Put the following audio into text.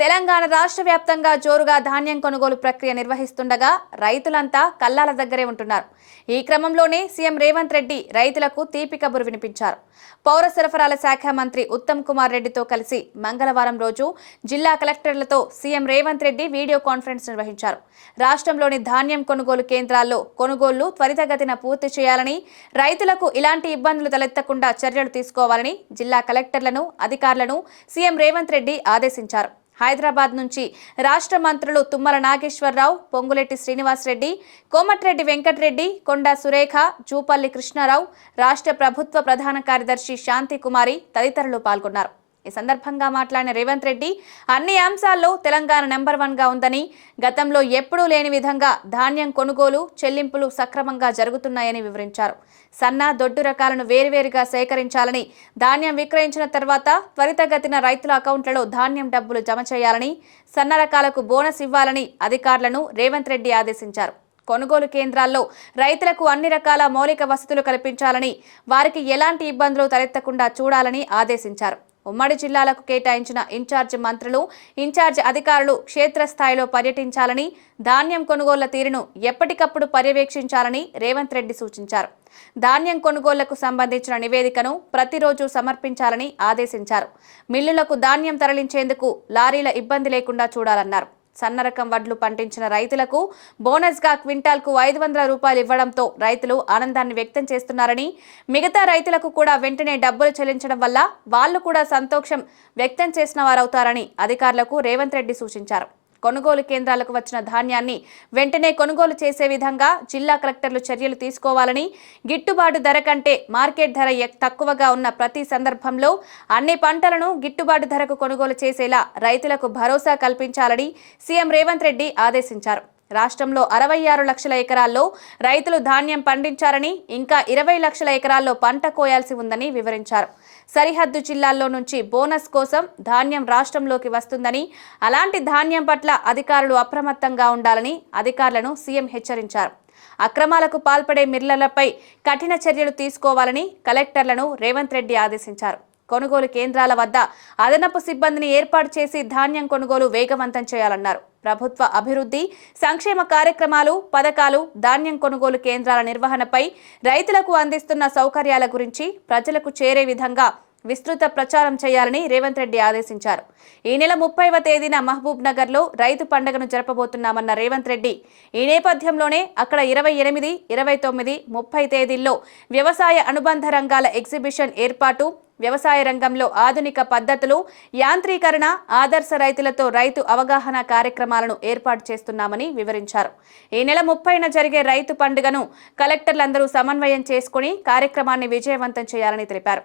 తెలంగాణ రాష్ట్ర వ్యాప్తంగా జోరుగా ధాన్యం కొనుగోలు ప్రక్రియ నిర్వహిస్తుండగా రైతులంతా కల్లాల దగ్గరే ఉంటున్నారు. ఈ క్రమంలోనే సీఎం రేవంత్ రెడ్డి రైతులకు తీపి కబురు వినిపించారు. పౌర సరఫరాల శాఖ మంత్రి ఉత్తమ్ కుమార్ రెడ్డితో కలిసి మంగళవారం రోజు జిల్లా కలెక్టర్లతో CM Revanth Reddy video conference నిర్వహించారు. రాష్ట్రంలోని ధాన్యం కొనుగోలు కేంద్రాల్లో కొనుగోళ్ళు త్వరితగతిన పూర్తి చేయాలని రైతులకు ఇలాంటి ఇబ్బందులు తలెత్తకుండా చర్యలు తీసుకోవాలని జిల్లా కలెక్టర్లను అధికారులను సీఎం రేవంత్ రెడ్డి ఆదేశించారు. హైదరాబాద్ నుంచి రాష్ట్ర మంత్రులు తుమ్మల నాగేశ్వరరావు పొంగులెట్టి శ్రీనివాసరెడ్డి కోమటిరెడ్డి వెంకటరెడ్డి కొండా సురేఖ జూపల్లి కృష్ణారావు రాష్ట్ర ప్రభుత్వ ప్రధాన కార్యదర్శి శాంతి కుమారి తదితరులు పాల్గొన్నారు. ఈ సందర్భంగా మాట్లాడిన రేవంత్ రెడ్డి అన్ని అంశాల్లో తెలంగాణ నెంబర్ వన్గా ఉందని గతంలో ఎప్పుడూ లేని విధంగా ధాన్యం కొనుగోలు చెల్లింపులు సక్రమంగా జరుగుతున్నాయని వివరించారు. సన్న దొడ్డు రకాలను వేరువేరుగా సేకరించాలని ధాన్యం విక్రయించిన తర్వాత త్వరితగతిన రైతుల అకౌంట్లలో ధాన్యం డబ్బులు జమ చేయాలని సన్న రకాలకు బోనస్ ఇవ్వాలని అధికారులను రేవంత్ రెడ్డి ఆదేశించారు. కొనుగోలు కేంద్రాల్లో రైతులకు అన్ని రకాల మౌలిక వసతులు కల్పించాలని వారికి ఎలాంటి ఇబ్బందులు తలెత్తకుండా చూడాలని ఆదేశించారు. ఉమ్మడి జిల్లాలకు కేటాయించిన ఇన్ఛార్జ్ మంత్రులు ఇన్ఛార్జ్ అధికారులు క్షేత్రస్థాయిలో పర్యటించాలని ధాన్యం కొనుగోళ్ళ తీరును ఎప్పటికప్పుడు పర్యవేక్షించాలని రేవంత్ రెడ్డి సూచించారు. ధాన్యం కొనుగోళ్ళకు సంబంధించిన నివేదికను ప్రతిరోజు సమర్పించాలని ఆదేశించారు. మిల్లులకు ధాన్యం తరలించేందుకు లారీల ఇబ్బంది లేకుండా చూడాలన్నారు. సన్నరకం వడ్లు పండించిన రైతులకు బోనస్గా క్వింటాల్కు ఐదు వందల రూపాయలు ఇవ్వడంతో రైతులు ఆనందాన్ని వ్యక్తం చేస్తున్నారని మిగతా రైతులకు కూడా వెంటనే డబ్బులు చెల్లించడం వల్ల వాళ్ళు కూడా సంతోషం వ్యక్తం చేసిన వారవుతారని అధికారులకు రేవంత్ రెడ్డి సూచించారు. కొనుగోలు కేంద్రాలకు వచ్చిన ధాన్యాన్ని వెంటనే కొనుగోలు చేసే విధంగా జిల్లా కలెక్టర్లు చర్యలు తీసుకోవాలని గిట్టుబాటు ధర కంటే మార్కెట్ ధర తక్కువగా ఉన్న ప్రతి సందర్భంలో అన్ని పంటలను గిట్టుబాటు ధరకు కొనుగోలు చేసేలా రైతులకు భరోసా కల్పించాలని సీఎం రేవంత్ రెడ్డి ఆదేశించారు. రాష్ట్రంలో అరవై ఆరు లక్షల ఎకరాల్లో రైతులు ధాన్యం పండించారని ఇంకా ఇరవై లక్షల ఎకరాల్లో పంట కోయాల్సి ఉందని వివరించారు. సరిహద్దు జిల్లాల్లో నుంచి బోనస్ కోసం ధాన్యం రాష్ట్రంలోకి వస్తుందని అలాంటి ధాన్యం పట్ల అధికారులు అప్రమత్తంగా ఉండాలని అధికారులను సీఎం హెచ్చరించారు. అక్రమాలకు పాల్పడే మిర్లలపై కఠిన చర్యలు తీసుకోవాలని కలెక్టర్లను రేవంత్ రెడ్డి ఆదేశించారు. కొనుగోలు కేంద్రాల వద్ద అదనపు సిబ్బందిని ఏర్పాటు చేసి ధాన్యం కొనుగోలు వేగవంతం చేయాలన్నారు. ప్రభుత్వ అభివృద్ధి సంక్షేమ కార్యక్రమాలు పథకాలు ధాన్యం కొనుగోలు కేంద్రాల నిర్వహణపై రైతులకు అందిస్తున్న సౌకర్యాల గురించి ప్రజలకు చేరే విధంగా విస్తృత ప్రచారం చేయాలని రేవంత్ రెడ్డి ఆదేశించారు. ఈ నెల ముప్పైవ తేదీన మహబూబ్ నగర్లో రైతు పండుగను జరపబోతున్నామన్న రేవంత్ రెడ్డి ఈ నేపథ్యంలోనే అక్కడ ఇరవై ఎనిమిది ఇరవై తొమ్మిది ముప్పై తేదీల్లో వ్యవసాయ అనుబంధ రంగాల ఎగ్జిబిషన్ ఏర్పాటు వ్యవసాయ రంగంలో ఆధునిక పద్ధతులు యాంత్రీకరణ ఆదర్శ రైతులతో రైతు అవగాహన కార్యక్రమాలను ఏర్పాటు చేస్తున్నామని వివరించారు. ఈ నెల ముప్పైన జరిగే రైతు పండుగను కలెక్టర్లందరూ సమన్వయం చేసుకుని కార్యక్రమాన్ని విజయవంతం చేయాలని తెలిపారు.